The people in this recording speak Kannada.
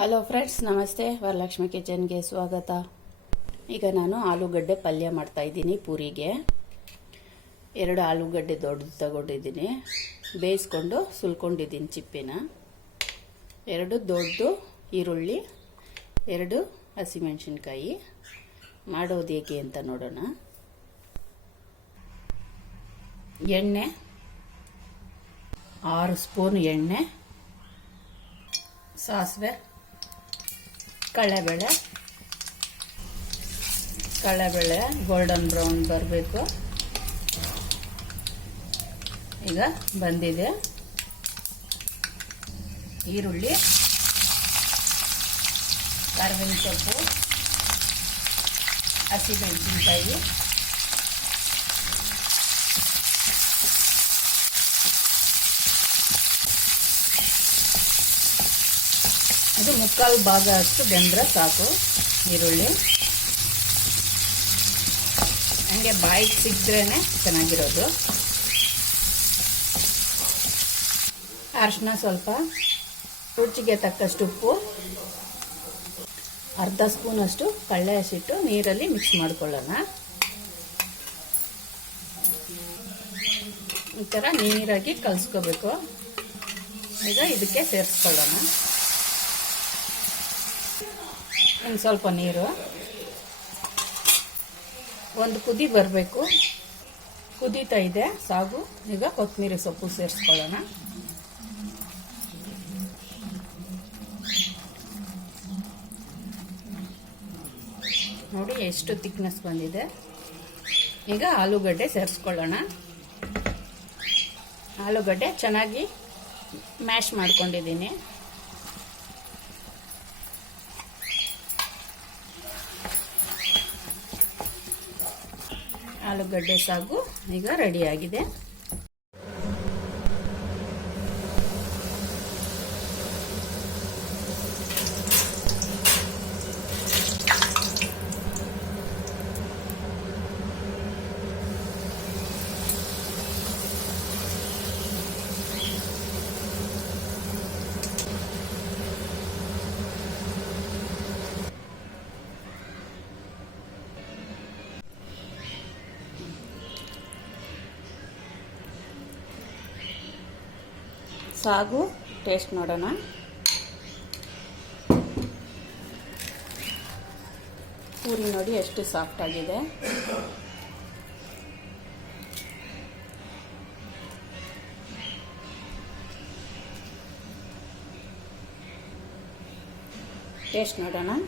ಹಲೋ ಫ್ರೆಂಡ್ಸ್, ನಮಸ್ತೆ. ವರಲಕ್ಷ್ಮಿ ಕಿಚನ್ಗೆ ಸ್ವಾಗತ. ಈಗ ನಾನು ಆಲೂಗಡ್ಡೆ ಪಲ್ಯ ಮಾಡ್ತಾ ಇದ್ದೀನಿ. ಪೂರಿಗೆ 2 ಆಲೂಗಡ್ಡೆ ದೊಡ್ಡದು ತಗೊಂಡಿದ್ದೀನಿ. ಬೇಯಿಸ್ಕೊಂಡು ಸುಲ್ಕೊಂಡಿದ್ದೀನಿ ಚಿಪ್ಪಿನ. 2 ದೊಡ್ಡ ಈರುಳ್ಳಿ, 2 ಹಸಿಮೆಣಸಿನ್ಕಾಯಿ. ಮಾಡೋದು ಹೇಗೆ ಅಂತ ನೋಡೋಣ. ಎಣ್ಣೆ 6 ಸ್ಪೂನ್ ಎಣ್ಣೆ, ಸಾಸಿವೆ, ಕಡಲೆಬೇಳೆ ಗೋಲ್ಡನ್ ಬ್ರೌನ್ ಬರಬೇಕು. ಈಗ ಬಂದಿದೆ. ಈರುಳ್ಳಿ, ಕರಿಬೇವಿನ ಸೊಪ್ಪು, ಹಸಿಮೆಣಸಿನಕಾಯಿ, ಇದು 3/4 ಭಾಗ ಅಷ್ಟು ಬೆಂದ್ರೆ ಸಾಕು ಈರುಳ್ಳಿ. ಹಂಗೆ ಬಾಯಿಗೆ ಸಿಕ್ಕಿದ್ರೇ ಚೆನ್ನಾಗಿರೋದು. ಅರಿಶಿನ ಸ್ವಲ್ಪ, ರುಚಿಗೆ ತಕ್ಕಷ್ಟು ಉಪ್ಪು, ಅರ್ಧ ಸ್ಪೂನ್ ಅಷ್ಟು ಕಡಲೆ ಹಸಿಟ್ಟು ನೀರಲ್ಲಿ ಮಿಕ್ಸ್ ಮಾಡ್ಕೊಳ್ಳೋಣ. ಈ ಥರ ನೀರಾಗಿ ಕಲಿಸ್ಕೋಬೇಕು. ಈಗ ಇದಕ್ಕೆ ಸೇರಿಸ್ಕೊಳ್ಳೋಣ. ಇನ್ನು ಸ್ವಲ್ಪ ನೀರು, ಒಂದು ಕುದಿ ಬರಬೇಕು. ಕುದೀತಾ ಇದೆ ಸಾಗು. ಈಗ ಕೊತ್ತಂಬರಿ ಸೊಪ್ಪು ಸೇರಿಸ್ಕೊಳ್ಳೋಣ. ನೋಡಿ ಎಷ್ಟು ಥಿಕ್ನೆಸ್ ಬಂದಿದೆ. ಈಗ ಆಲೂಗಡ್ಡೆ ಸೇರಿಸ್ಕೊಳ್ಳೋಣ. ಆಲೂಗಡ್ಡೆ ಚೆನ್ನಾಗಿ ಮ್ಯಾಶ್ ಮಾಡ್ಕೊಂಡಿದ್ದೀನಿ. ಆಲೂಗಡ್ಡೆ ಸಾಗು ಈಗ ರೆಡಿಯಾಗಿದೆ. ಸಾಗು ಟೇಸ್ಟ್ ನೋಡೋಣ. ಪೂರಿ ನೋಡಿ ಎಷ್ಟು ಸಾಫ್ಟ್ ಆಗಿದೆ. ಟೇಸ್ಟ್ ನೋಡೋಣ.